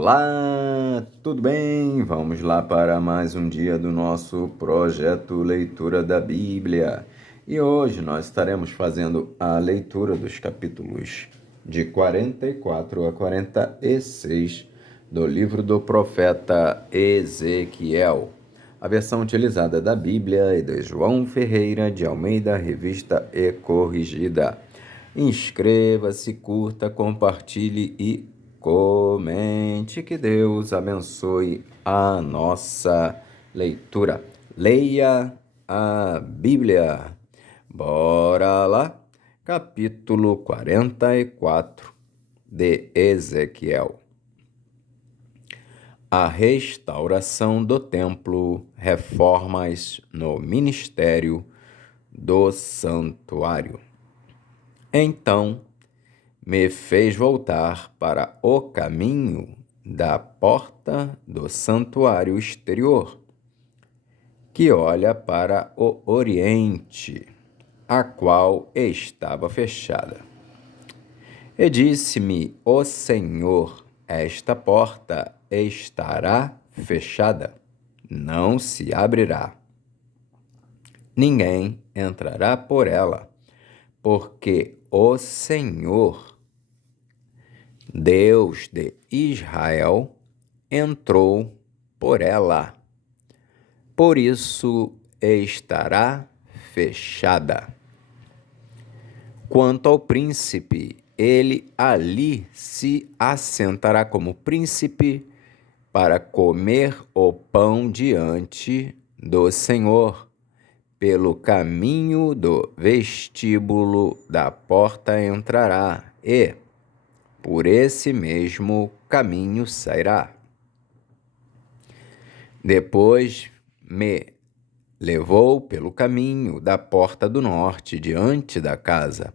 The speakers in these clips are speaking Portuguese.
Olá, tudo bem? Vamos lá para mais um dia do nosso projeto Leitura da Bíblia. E hoje nós estaremos fazendo a leitura dos capítulos de 44 a 46 do livro do profeta Ezequiel. A versão utilizada da Bíblia é de João Ferreira de Almeida, revista e corrigida. Inscreva-se, curta, compartilhe e comente. Que Deus abençoe a nossa leitura. Leia a Bíblia. Bora lá. Capítulo 44 de Ezequiel. A restauração do templo, reformas no ministério do santuário. Então me fez voltar para o caminho da porta do santuário exterior, que olha para o oriente, a qual estava fechada. E disse-me o Senhor: esta porta estará fechada, não se abrirá. Ninguém entrará por ela, porque o Senhor, Deus de Israel, entrou por ela. Por isso estará fechada. Quanto ao príncipe, ele ali se assentará como príncipe para comer o pão diante do Senhor. Pelo caminho do vestíbulo da porta entrará e, por esse mesmo caminho, sairá. Depois me levou pelo caminho da porta do norte, diante da casa.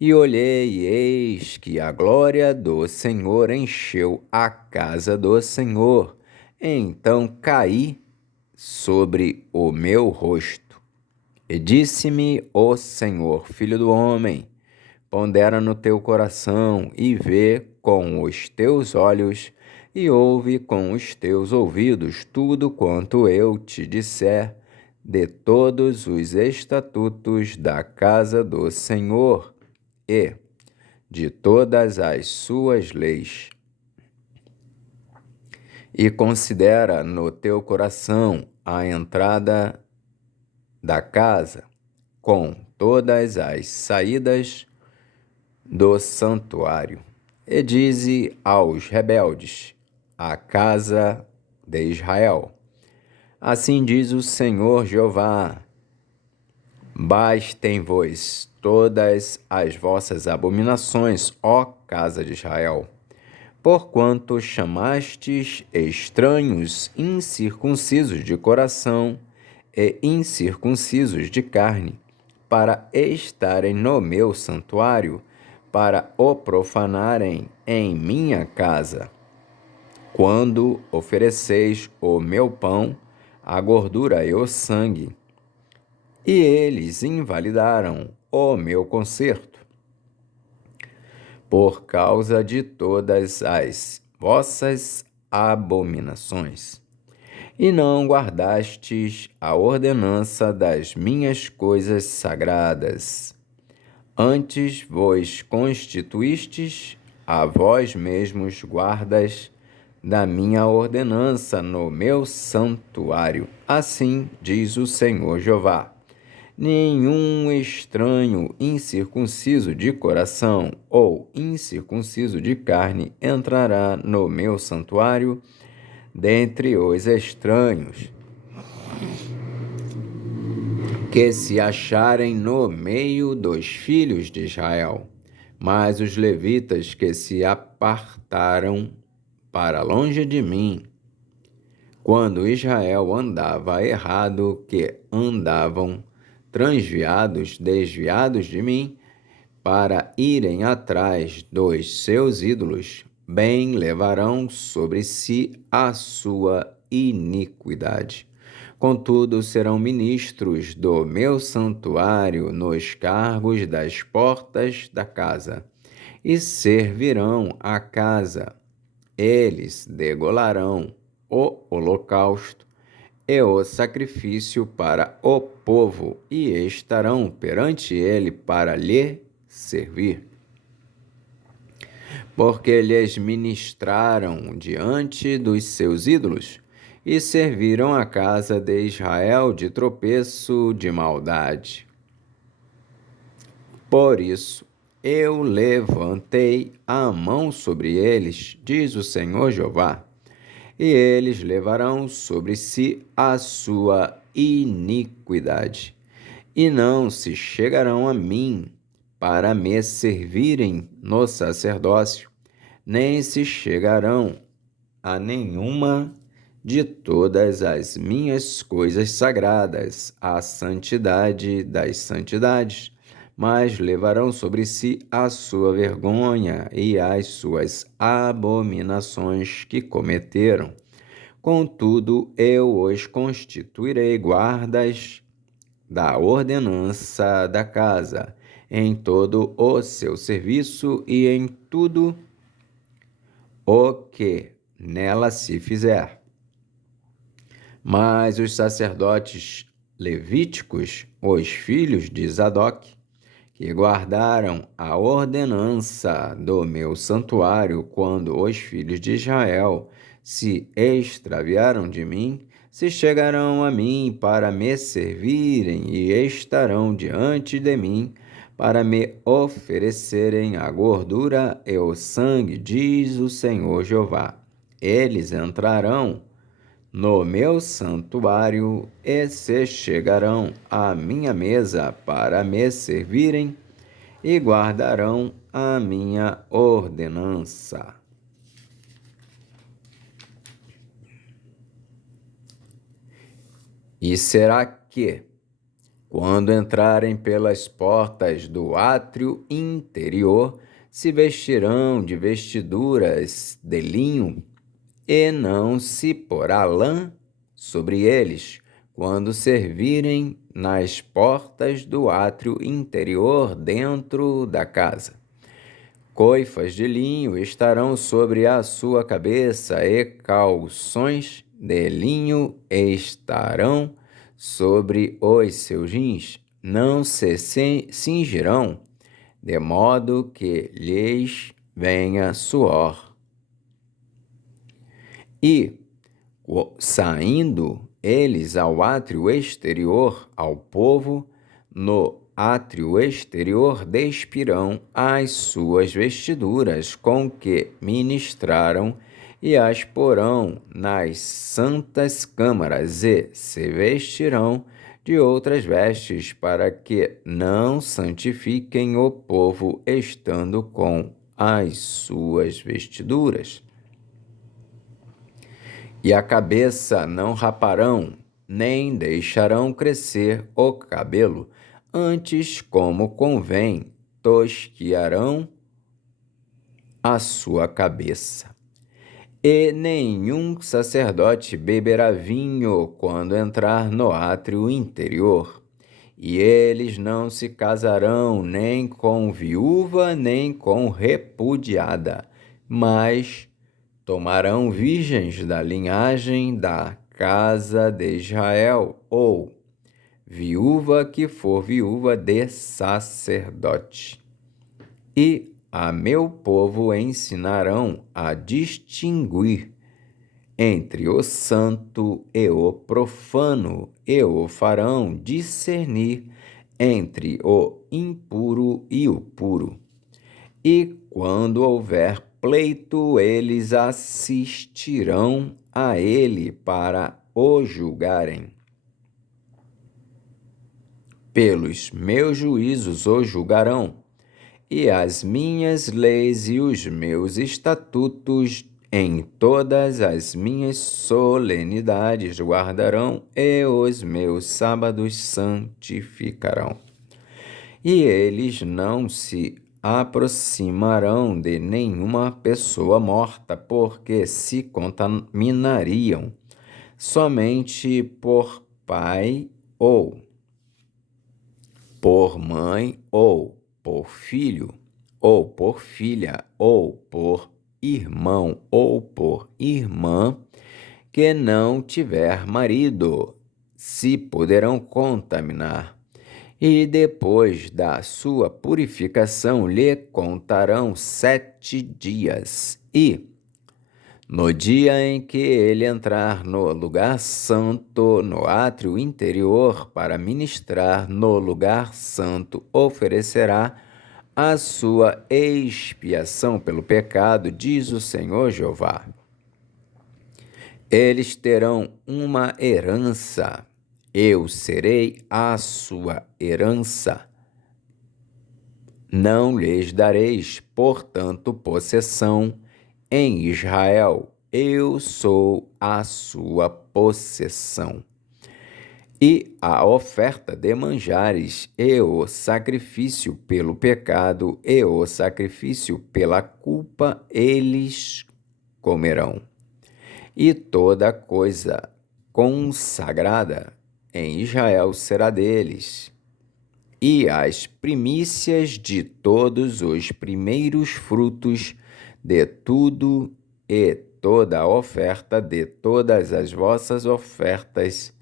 E olhei, e eis que a glória do Senhor encheu a casa do Senhor. Então caí sobre o meu rosto. E disse-me o Senhor: filho do homem, pondera no teu coração e vê com os teus olhos e ouve com os teus ouvidos tudo quanto eu te disser de todos os estatutos da casa do Senhor e de todas as suas leis. E considera no teu coração a entrada da casa com todas as saídas do santuário. E dize aos rebeldes, a casa de Israel: assim diz o Senhor Jeová: bastem-vos todas as vossas abominações, ó casa de Israel, porquanto chamastes estranhos incircuncisos de coração e incircuncisos de carne, para estarem no meu santuário, para o profanarem em minha casa. Quando ofereceis o meu pão, a gordura e o sangue, e eles invalidaram o meu concerto, por causa de todas as vossas abominações, e não guardastes a ordenança das minhas coisas sagradas. Antes vos constituístes a vós mesmos guardas da minha ordenança no meu santuário. Assim diz o Senhor Jeová: nenhum estranho incircunciso de coração ou incircunciso de carne entrará no meu santuário dentre os estranhos que se acharem no meio dos filhos de Israel. Mas os levitas que se apartaram para longe de mim, quando Israel andava errado, que andavam transviados, desviados de mim, para irem atrás dos seus ídolos, bem levarão sobre si a sua iniquidade. Contudo, serão ministros do meu santuário nos cargos das portas da casa, e servirão a casa, Eles degolarão o holocausto e o sacrifício para o povo, e estarão perante ele para lhe servir. Porque lhes ministraram diante dos seus ídolos, e serviram a casa de Israel de tropeço de maldade. Por isso, eu levantei a mão sobre eles, diz o Senhor Jeová, e eles levarão sobre si a sua iniquidade, e não se chegarão a mim para me servirem no sacerdócio, nem se chegarão a nenhuma de todas as minhas coisas sagradas, a santidade das santidades, mas levarão sobre si a sua vergonha e as suas abominações que cometeram. Contudo, eu os constituirei guardas da ordenança da casa, em todo o seu serviço e em tudo o que nela se fizer. Mas os sacerdotes levíticos, os filhos de Zadok, que guardaram a ordenança do meu santuário quando os filhos de Israel se extraviaram de mim, se chegarão a mim para me servirem e estarão diante de mim para me oferecerem a gordura e o sangue, diz o Senhor Jeová. Eles entrarão no meu santuário e se chegarão à minha mesa para me servirem e guardarão a minha ordenança. E será que, quando entrarem pelas portas do átrio interior, se vestirão de vestiduras de linho, e não se porá lã sobre eles, quando servirem nas portas do átrio interior dentro da casa. Coifas de linho estarão sobre a sua cabeça, e calções de linho estarão sobre os seus rins. Não se cingirão, de modo que lhes venha suor. E, saindo eles ao átrio exterior, ao povo, no átrio exterior despirão as suas vestiduras com que ministraram e as porão nas santas câmaras e se vestirão de outras vestes para que não santifiquem o povo estando com as suas vestiduras. E a cabeça não raparão, nem deixarão crescer o cabelo, antes, como convém, tosquiarão a sua cabeça. E nenhum sacerdote beberá vinho quando entrar no átrio interior, e eles não se casarão nem com viúva, nem com repudiada, mas tomarão virgens da linhagem da casa de Israel, ou viúva que for viúva de sacerdote. E a meu povo ensinarão a distinguir entre o santo e o profano, e o farão discernir entre o impuro e o puro. E quando houver pleito, eles assistirão a ele para o julgarem. Pelos meus juízos o julgarão, e as minhas leis e os meus estatutos em todas as minhas solenidades guardarão, e os meus sábados santificarão. E eles não se aproximarão de nenhuma pessoa morta, porque se contaminariam somente por pai, ou por mãe, ou por filho, ou por filha, ou por irmão ou por irmã que não tiver marido, se poderão contaminar. E depois da sua purificação lhe contarão 7 dias. E, no dia em que ele entrar no lugar santo, no átrio interior, para ministrar no lugar santo, oferecerá a sua expiação pelo pecado, diz o Senhor Jeová. Eles terão uma herança, eu serei a sua herança. Não lhes dareis, portanto, possessão em Israel, eu sou a sua possessão. E a oferta de manjares, e o sacrifício pelo pecado, e o sacrifício pela culpa, eles comerão. E toda coisa consagrada em Israel será deles. E as primícias de todos os primeiros frutos de tudo e toda a oferta de todas as vossas ofertas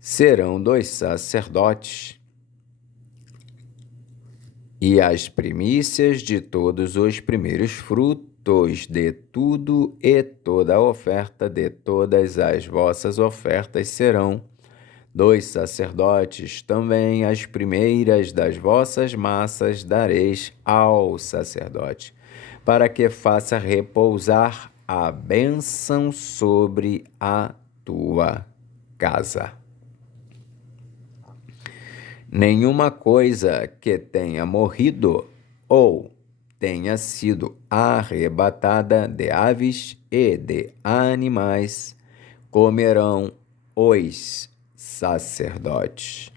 serão dos sacerdotes. E as primícias de todos os primeiros frutos de tudo e toda a oferta de todas as vossas ofertas serão dos sacerdotes. Também as primeiras das vossas massas dareis ao sacerdote, para que faça repousar a bênção sobre a tua casa. Nenhuma coisa que tenha morrido ou tenha sido arrebatada de aves e de animais comerão os sacerdotes.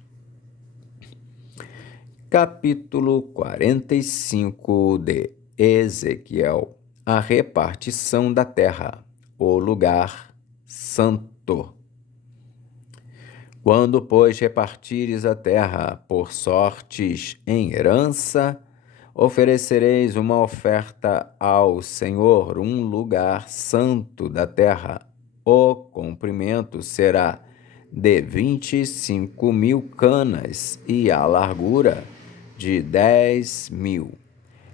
Capítulo 45 de Ezequiel. A repartição da terra, o lugar santo. Quando, pois, repartires a terra por sortes em herança, oferecereis uma oferta ao Senhor, um lugar santo da terra. O comprimento será de 25.000 canas e a largura de 10.000.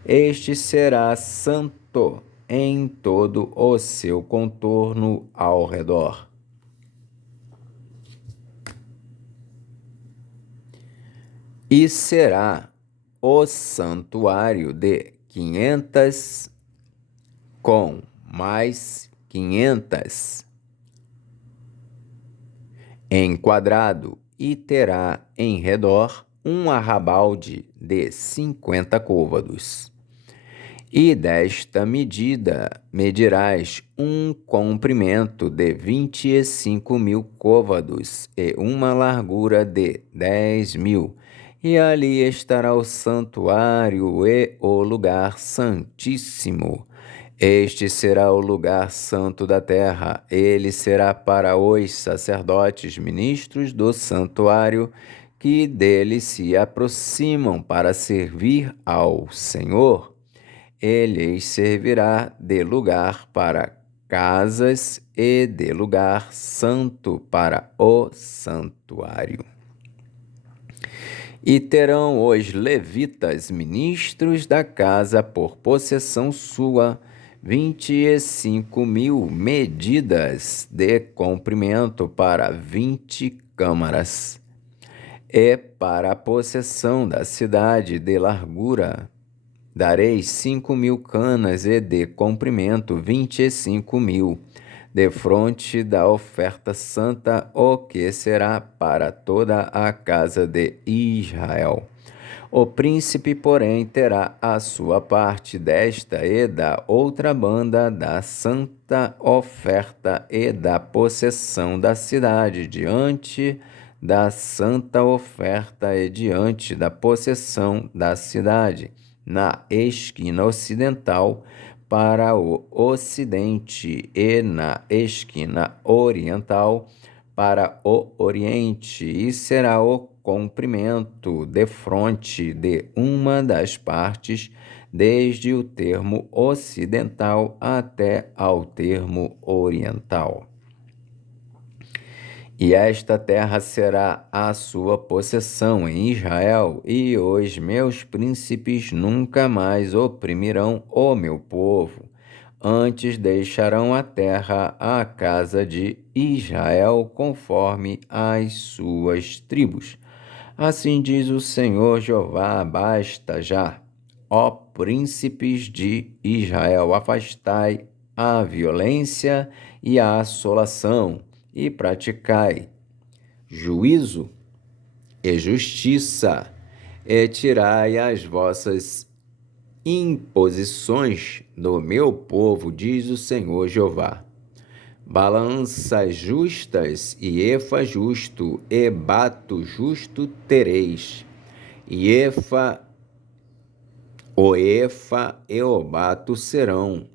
Este será santo em todo o seu contorno ao redor. E será o santuário de 500 com mais 500 enquadrado, e terá em redor um arrabalde de 50 côvados. E desta medida medirás um comprimento de 25.000 côvados e uma largura de 10.000. E ali estará o santuário e o lugar santíssimo. Este será o lugar santo da terra. Ele será para os sacerdotes ministros do santuário que dele se aproximam para servir ao Senhor. Ele servirá de lugar para casas e de lugar santo para o santuário. E terão os levitas, ministros da casa, por possessão sua, 25.000 medidas de comprimento para 20 câmaras, e para a possessão da cidade de largura dareis 5.000 canas e de comprimento 25.000, defronte da oferta santa, o que será para toda a casa de Israel. O príncipe, porém, terá a sua parte desta e da outra banda da santa oferta e da possessão da cidade, diante da santa oferta e diante da possessão da cidade, na esquina ocidental para o ocidente e na esquina oriental para o oriente, e será o comprimento defronte de uma das partes desde o termo ocidental até ao termo oriental. E esta terra será a sua possessão em Israel, e os meus príncipes nunca mais oprimirão o meu povo. Antes deixarão a terra à casa de Israel conforme as suas tribos. Assim diz o Senhor Jeová: basta já, ó príncipes de Israel, afastai a violência e a assolação, e praticai juízo e justiça, e tirai as vossas imposições do meu povo, diz o Senhor Jeová. Balanças justas e efa justo e bato justo tereis, e o efa e o bato serão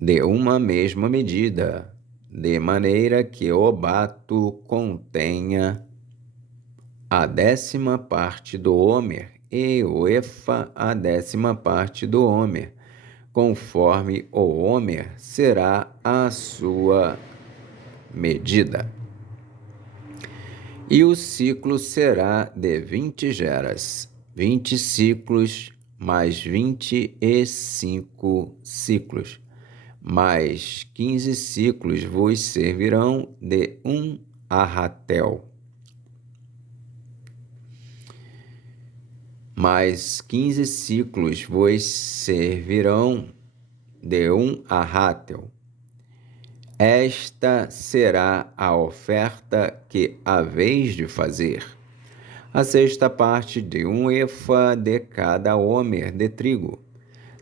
de uma mesma medida, de maneira que o bato contenha a 10ª parte do homer, e o efa a 10ª parte do homer. Conforme o homer será a sua medida. E o ciclo será de 20 geras, 20 ciclos mais 25 ciclos, mais 15 ciclos vos servirão de um arratel. Mais 15 ciclos vos servirão de um arrátel. Esta será a oferta que haveis de fazer: a 6ª parte de um efa de cada homer de trigo.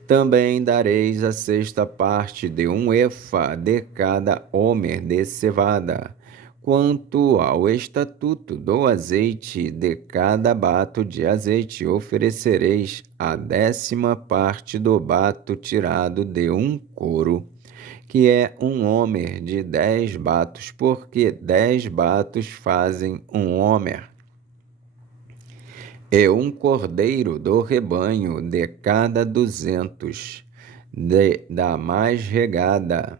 Também dareis a 6ª parte de um efa de cada homer de cevada. Quanto ao estatuto do azeite, de cada bato de azeite oferecereis a 10ª parte do bato tirado de um couro, que é um homer de 10 batos, porque 10 batos fazem um homer. E um cordeiro do rebanho de cada 200 da mais regada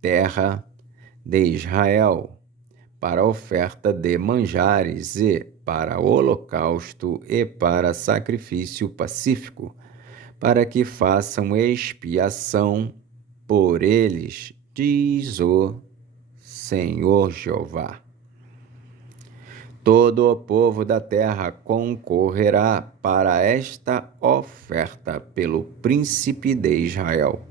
terra de Israel, para oferta de manjares e para holocausto e para sacrifício pacífico, para que façam expiação por eles, diz o Senhor Jeová. Todo o povo da terra concorrerá para esta oferta pelo príncipe de Israel.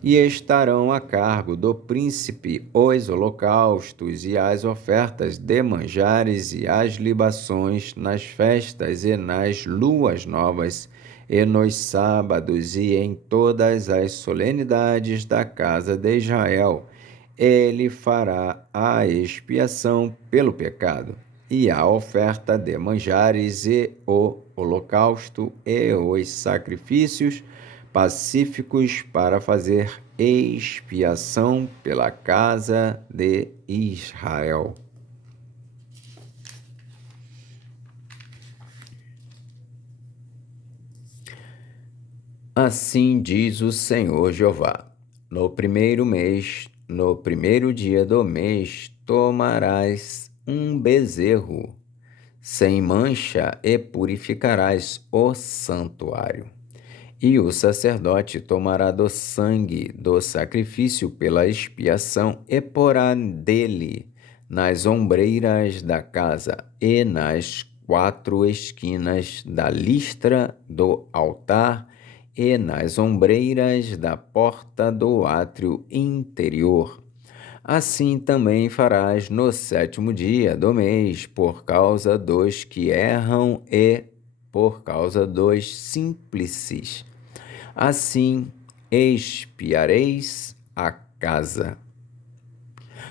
E estarão a cargo do príncipe os holocaustos e as ofertas de manjares e as libações nas festas e nas luas novas e nos sábados e em todas as solenidades da casa de Israel. Ele fará a expiação pelo pecado, e a oferta de manjares e o holocausto e os sacrifícios pacíficos para fazer expiação pela casa de Israel. Assim diz o Senhor Jeová: no primeiro mês, no primeiro dia do mês, tomarás um bezerro sem mancha e purificarás o santuário. E o sacerdote tomará do sangue do sacrifício pela expiação e porá dele nas ombreiras da casa e nas 4 esquinas da listra do altar e nas ombreiras da porta do átrio interior. Assim também farás no 7º dia do mês, por causa dos que erram e por causa dos símplices. Assim expiareis a casa.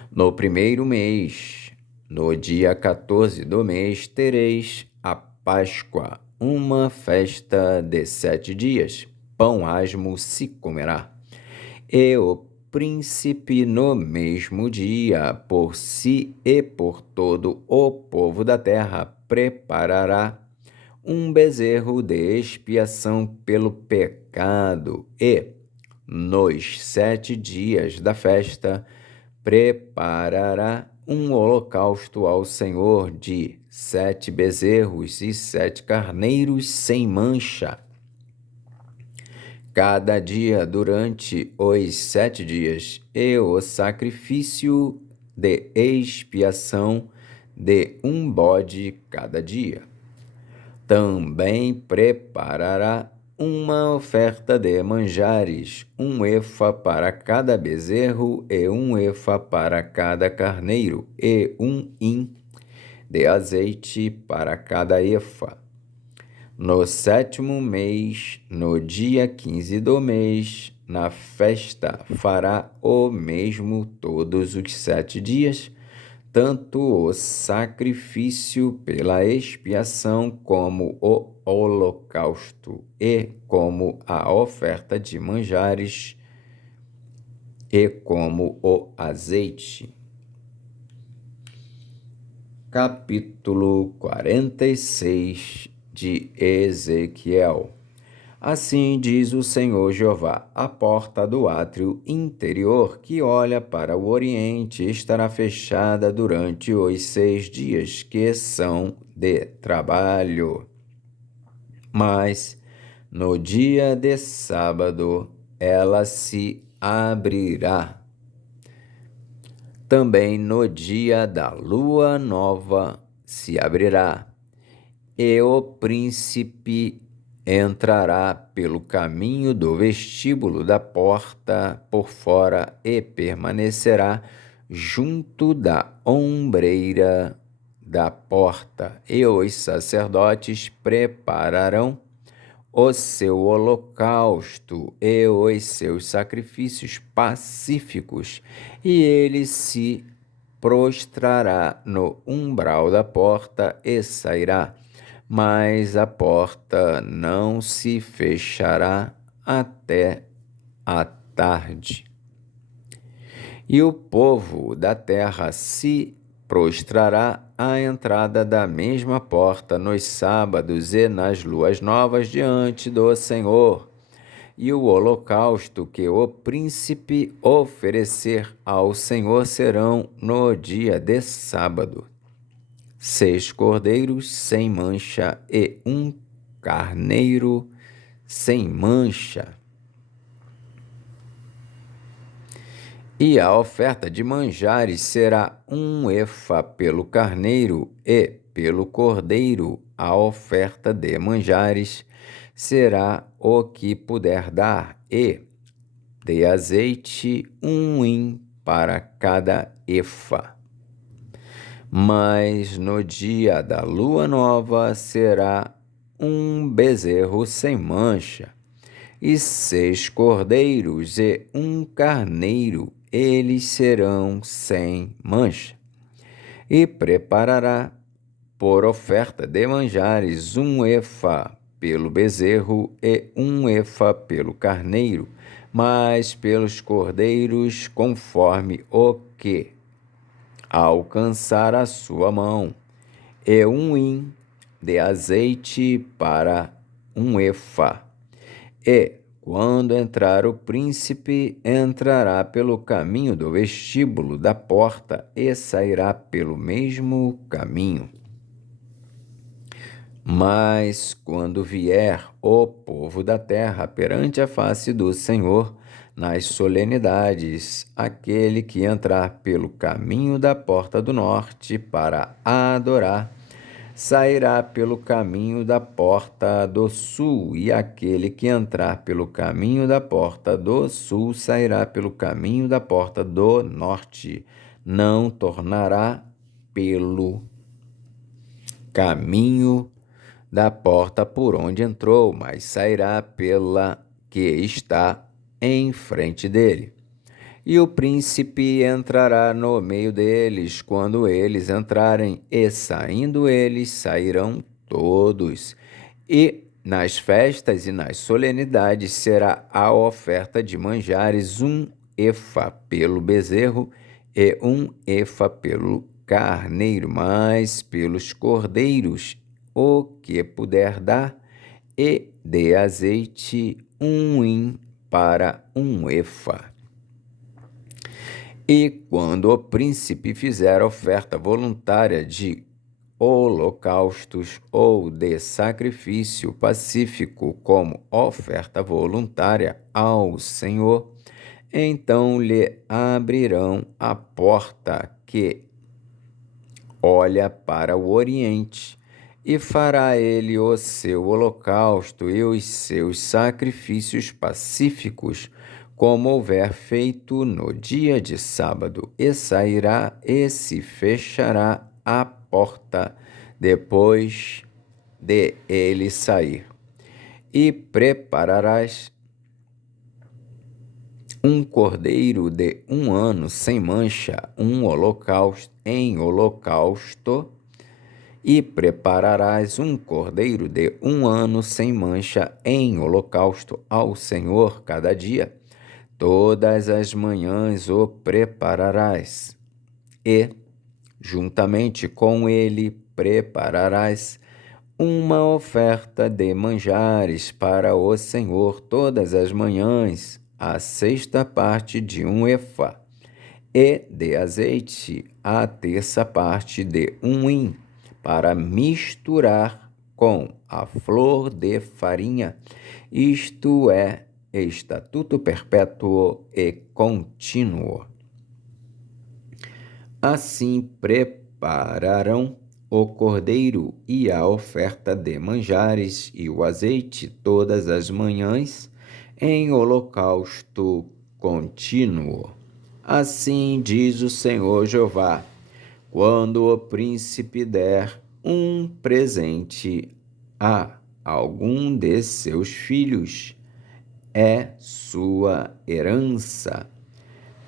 No primeiro mês, no dia 14 do mês, tereis a Páscoa, uma festa de 7 dias. Pão asmo se comerá. E o príncipe no mesmo dia, por si e por todo o povo da terra, preparará um bezerro de expiação pelo pecado, e, nos 7 dias da festa, preparará um holocausto ao Senhor de 7 bezerros e 7 carneiros sem mancha. Cada dia durante os 7 dias, e o sacrifício de expiação de um bode cada dia. Também preparará uma oferta de manjares, 1 efa para cada bezerro e 1 efa para cada carneiro, e 1 hin de azeite para cada efa. No 7º mês, no dia 15 do mês, na festa, fará o mesmo todos os 7 dias, tanto o sacrifício pela expiação como o holocausto, e como a oferta de manjares, e como o azeite. Capítulo 46 de Ezequiel. Assim diz o Senhor Jeová: a porta do átrio interior que olha para o oriente estará fechada durante os 6 dias que são de trabalho. Mas no dia de sábado ela se abrirá. Também no dia da lua nova se abrirá, e o príncipe entrará pelo caminho do vestíbulo da porta por fora e permanecerá junto da ombreira da porta, e os sacerdotes prepararão o seu holocausto e os seus sacrifícios pacíficos, e ele se prostrará no umbral da porta e sairá, mas a porta não se fechará até a tarde. E o povo da terra se prostrará à entrada da mesma porta nos sábados e nas luas novas diante do Senhor. E o holocausto que o príncipe oferecer ao Senhor serão no dia de sábado 6 cordeiros sem mancha e 1 carneiro sem mancha. E a oferta de manjares será 1 efa pelo carneiro, e pelo cordeiro a oferta de manjares será o que puder dar, e de azeite 1 hin para cada efa. Mas no dia da lua nova será 1 bezerro sem mancha, e 6 cordeiros e 1 carneiro, eles serão sem mancha. E preparará por oferta de manjares 1 efa pelo bezerro e 1 efa pelo carneiro, mas pelos cordeiros conforme o que alcançar a sua mão, e 1 hin de azeite para 1 efa. E, quando entrar o príncipe, entrará pelo caminho do vestíbulo da porta e sairá pelo mesmo caminho. Mas, quando vier o povo da terra perante a face do Senhor, nas solenidades, aquele que entrar pelo caminho da porta do norte para adorar, sairá pelo caminho da porta do sul, e aquele que entrar pelo caminho da porta do sul sairá pelo caminho da porta do norte. Não tornará pelo caminho da porta por onde entrou, mas sairá pela que está em frente dele. E o príncipe entrará no meio deles quando eles entrarem, e saindo eles, sairão todos. E nas festas e nas solenidades será a oferta de manjares 1 efa pelo bezerro e 1 efa pelo carneiro, mas pelos cordeiros o que puder dar, e de azeite 1 hin para 1 efa. E quando o príncipe fizer oferta voluntária de holocaustos ou de sacrifício pacífico como oferta voluntária ao Senhor, então lhe abrirão a porta que olha para o oriente, e fará ele o seu holocausto e os seus sacrifícios pacíficos, como houver feito no dia de sábado, e sairá e se fechará a porta depois de ele sair. E prepararás um cordeiro de 1 ano sem mancha, em holocausto, e prepararás um cordeiro de 1 ano sem mancha em holocausto ao Senhor cada dia. Todas as manhãs o prepararás, e, juntamente com ele, prepararás uma oferta de manjares para o Senhor todas as manhãs, a 6ª parte de 1 efa, e de azeite a 1/3 parte de 1 hin, para misturar com a flor de farinha. Isto é estatuto perpétuo e contínuo. Assim prepararão o cordeiro e a oferta de manjares e o azeite todas as manhãs em holocausto contínuo. Assim diz o Senhor Jeová: quando o príncipe der um presente a algum de seus filhos, é sua herança,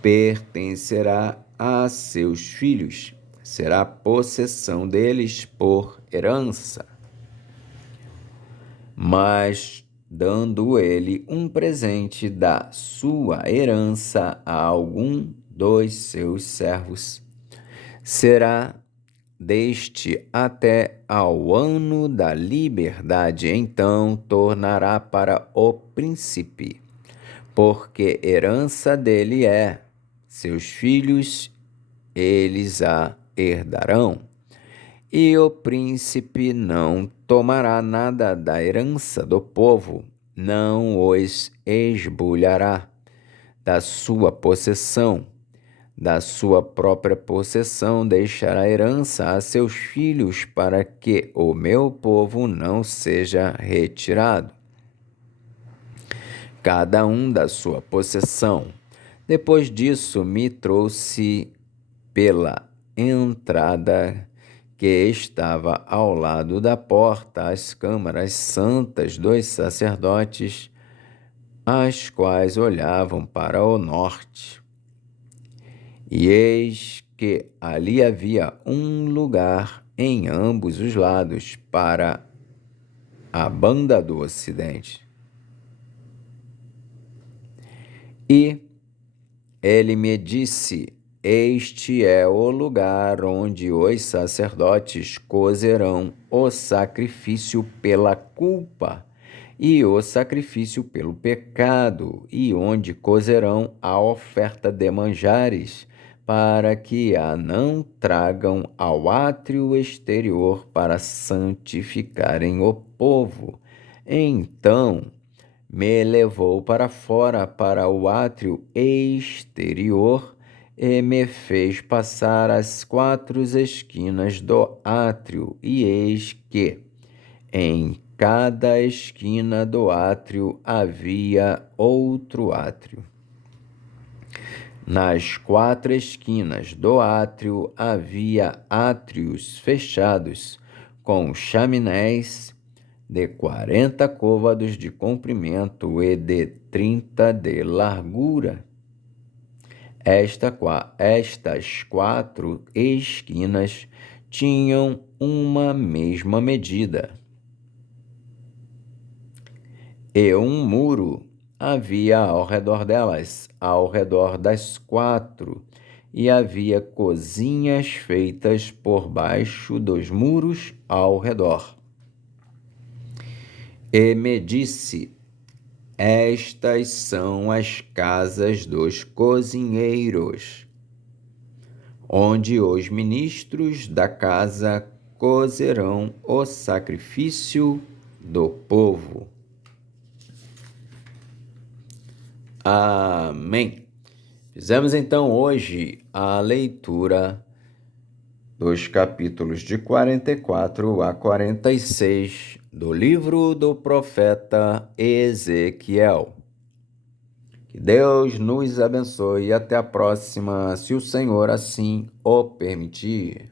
pertencerá a seus filhos, será possessão deles por herança. Mas, dando ele um presente da sua herança a algum dos seus servos, será deste até ao ano da liberdade, então tornará para o príncipe, porque herança dele é. Seus filhos, eles a herdarão. E o príncipe não tomará nada da herança do povo, não os esbulhará da sua possessão. Da sua própria possessão deixará herança a seus filhos, para que o meu povo não seja retirado, cada um da sua possessão. Depois disso me trouxe pela entrada que estava ao lado da porta as câmaras santas dos sacerdotes, as quais olhavam para o norte. E eis que ali havia um lugar em ambos os lados para a banda do ocidente. E ele me disse: este é o lugar onde os sacerdotes cozerão o sacrifício pela culpa e o sacrifício pelo pecado, e onde cozerão a oferta de manjares, para que a não tragam ao átrio exterior para santificarem o povo. Então me levou para fora, para o átrio exterior, e me fez passar as 4 esquinas do átrio, e eis que em cada esquina do átrio havia outro átrio. Nas 4 esquinas do átrio havia átrios fechados, com chaminés de 40 côvados de comprimento e de 30 de largura. Estas 4 esquinas tinham uma mesma medida. E um muro havia ao redor delas, ao redor das 4, e havia cozinhas feitas por baixo dos muros ao redor. E me disse: estas são as casas dos cozinheiros, onde os ministros da casa cozerão o sacrifício do povo. Amém. Fizemos então hoje a leitura dos capítulos de 44 a 46 do livro do profeta Ezequiel. Que Deus nos abençoe e até a próxima, se o Senhor assim o permitir.